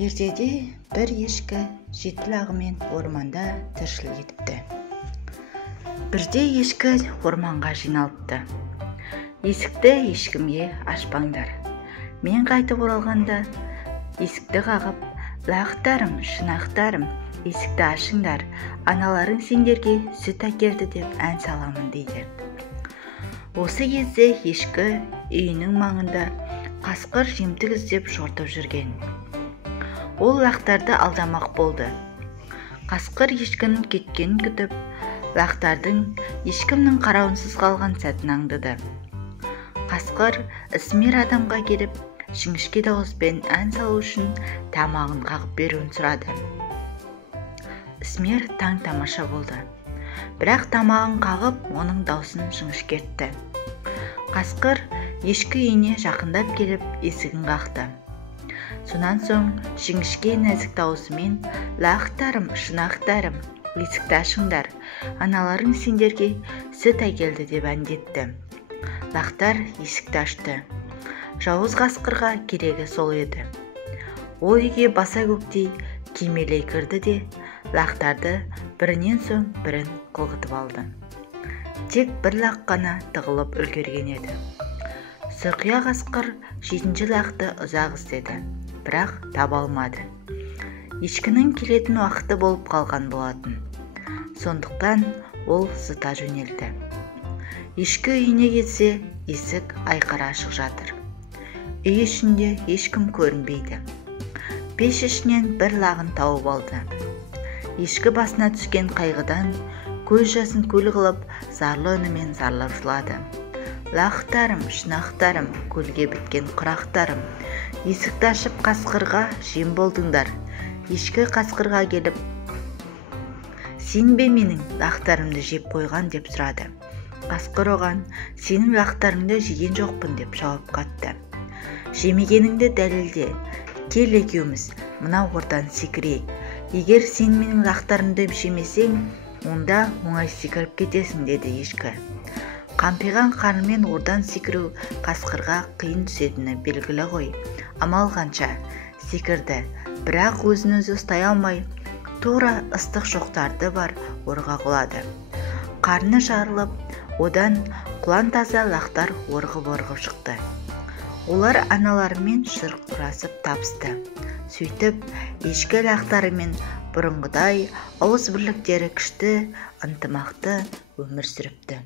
Ертеде бір ешкі жетіл ағымен орманда тіршілік етіпті. Бірде ешкі орманға жиналыпты. Есікті ешкімге ашпаңдар. Мен қайтып оралғанда есікті қағып, лақтарым, шынақтарым, есікті ашыңдар, аналарың сендерге сүт әкелді деп ән саламын дейді. Осы кезде ешкі үйінің маңында қасқыр жемтік іздеп жортып жүрген. Ол лақтарды алдамақ болды. Қасқыр ешкінің кеткенін күтіп, лақтардың ешкімнің қарауынсыз қалған сәтін аңдыды. Қасқыр ісмер адамға келіп, жіңішке дауыспен ән салу үшін тамағын қағып беруін сұрады. Ісмер таң-тамаша болды. Бірақ тамағын қағып, оның даусын жіңішкертті. Қасқыр ешкі үйіне жақындап келіп, есігін қақты. Сонан соң жіңішке нәзік даусымен лақтарым, шынақтарым, есікті ашыңдар, аналарың сендерге сүт әкелді деп әндетті. Лақтар есікті ашты. Жауыз қасқырға керегі сол еді. Ол үйге баса көктей кимелей кірді де, лақтарды бірінен соң бірін қылғытып алды. Тек бір лақ қана тығылып үлгерген еді. Сұрқия қасқыр 7-ші лақты ұзақ іздеді, бірақ таба алмады. Ешкінің келетін уақыты болып қалған болатын. Сондықтан ол зыта жөнелді. Ешкі үйіне келсе, есік айқара ашық жатыр. Үй ішінде ешкім көрінбейді. Пеш ішінен бір лағын тауып алды. Ешкі басына түскен қайғыдан көз жасын көл қылып, зарлы үнімен зарлап жылады. Лақтарым, шынақтарым, көлге біткен құрақтарым, есікті ашып қасқырға жем болдыңдар. Ешкі қасқырға келіп, сен бе менің лақтарымды жеп қойған деп сұрады. Қасқыр оған, сенің лақтарыңды жеген жоқпын деп жауап қатты. Жемегеніңді дәлелде, кел екеуміз мына ордан секірейік. Егер сен менің лақтарымды жемесең, онда оңай секіріп кетесің, деді ешкі. Қампиған қарнымен ордан секіру қасқырға қиын түсетіні белгілі ғой. Амал қанша секірді, бірақ өзін-өзі ұстай алмай, тура ыстық шоқтарды бар орға құлады. Қарны жарылып, одан құлан таза лақтар орғып шықты. Олар аналарымен шұрқырасып табысты. Сөйтіп, ешкі лақтарымен бұрынғыдай ауыз бірліктері күшті, ынтымақты өмір сүріпті.